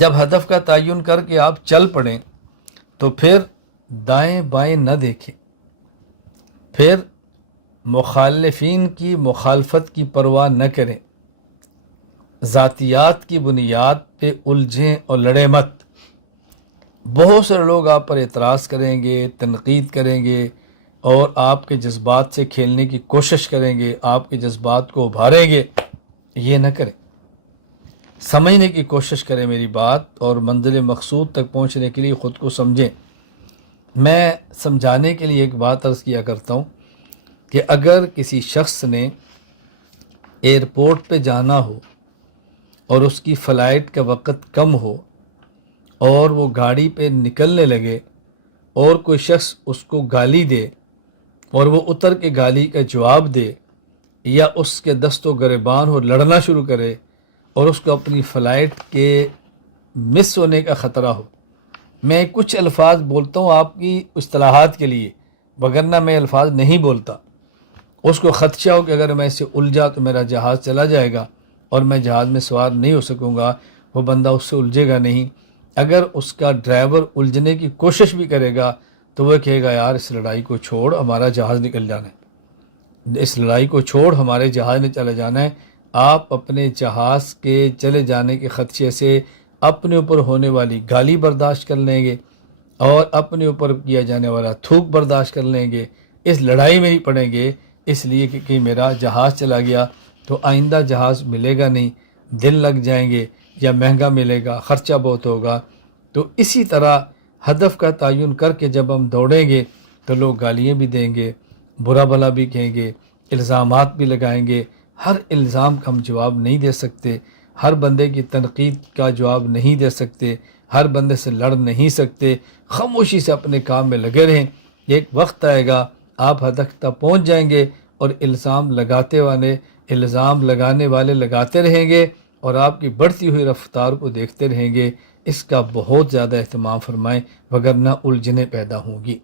جب ہدف کا تعین کر کے آپ چل پڑیں تو پھر دائیں بائیں نہ دیکھیں، پھر مخالفین کی مخالفت کی پرواہ نہ کریں، ذاتیات کی بنیاد پہ الجھیں اور لڑیں مت۔ بہت سے لوگ آپ پر اعتراض کریں گے، تنقید کریں گے اور آپ کے جذبات سے کھیلنے کی کوشش کریں گے، آپ کے جذبات کو ابھاریں گے۔ یہ نہ کریں، سمجھنے کی کوشش کریں میری بات، اور منزل مقصود تک پہنچنے کے لیے خود کو سمجھیں۔ میں سمجھانے کے لیے ایک بات عرض کیا کرتا ہوں کہ اگر کسی شخص نے ایئرپورٹ پہ جانا ہو اور اس کی فلائٹ کا وقت کم ہو اور وہ گاڑی پہ نکلنے لگے اور کوئی شخص اس کو گالی دے اور وہ اتر کے گالی کا جواب دے، یا اس کے دست و گریبان ہو لڑنا شروع کرے اور اس کو اپنی فلائٹ کے مس ہونے کا خطرہ ہو، میں کچھ الفاظ بولتا ہوں آپ کی اصطلاحات کے لیے، وگرنہ میں الفاظ نہیں بولتا۔ اس کو خدشہ ہو کہ اگر میں اسے الجھا تو میرا جہاز چلا جائے گا اور میں جہاز میں سوار نہیں ہو سکوں گا، وہ بندہ اس سے الجھے گا نہیں۔ اگر اس کا ڈرائیور الجھنے کی کوشش بھی کرے گا تو وہ کہے گا یار اس لڑائی کو چھوڑ، ہمارا جہاز نکل جانا ہے، اس لڑائی کو چھوڑ، ہمارے جہاز نے چلا جانا ہے۔ آپ اپنے جہاز کے چلے جانے کے خدشے سے اپنے اوپر ہونے والی گالی برداشت کر لیں گے اور اپنے اوپر کیا جانے والا تھوک برداشت کر لیں گے، اس لڑائی میں نہیں پڑیں گے، اس لیے کہ کہیں میرا جہاز چلا گیا تو آئندہ جہاز ملے گا نہیں، دن لگ جائیں گے یا مہنگا ملے گا، خرچہ بہت ہوگا۔ تو اسی طرح ہدف کا تعین کر کے جب ہم دوڑیں گے تو لوگ گالیاں بھی دیں گے، برا بھلا بھی کہیں گے، الزامات بھی لگائیں گے۔ ہر الزام کا ہم جواب نہیں دے سکتے، ہر بندے کی تنقید کا جواب نہیں دے سکتے، ہر بندے سے لڑ نہیں سکتے۔ خاموشی سے اپنے کام میں لگے رہیں، ایک وقت آئے گا آپ ہدف تک پہنچ جائیں گے اور الزام لگانے والے لگاتے رہیں گے اور آپ کی بڑھتی ہوئی رفتار کو دیکھتے رہیں گے۔ اس کا بہت زیادہ اہتمام فرمائیں، وگرنہ الجھنیں پیدا ہوں گی۔